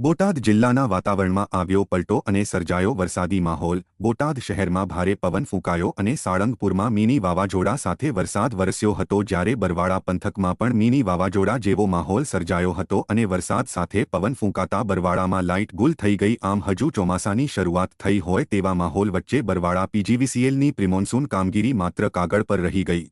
બોટાદ જિલ્લાના વાતાવરણમાં આવ્યો પલટો અને સર્જાયો વરસાદી માહોલ. બોટાદ શહેરમાં ભારે પવન ફૂંકાયો અને સાળંગપુરમાં મિની વાવાઝોડા સાથે વરસાદ વરસ્યો હતો જ્યારે બરવાડા પંથકમાં પણ મિની વાવાઝોડા જેવો માહોલ સર્જાયો હતો અને વરસાદ સાથે પવન ફૂંકાતા બરવાડામાં લાઇટ ગુલ થઈ ગઈ. આમ હજુ ચોમાસાની શરૂઆત થઈ હોય તેવા માહોલ વચ્ચે બરવાડા પીજીવીસીએલની પ્રિમોન્સૂન કામગીરી માત્ર કાગળ પર રહી ગઈ.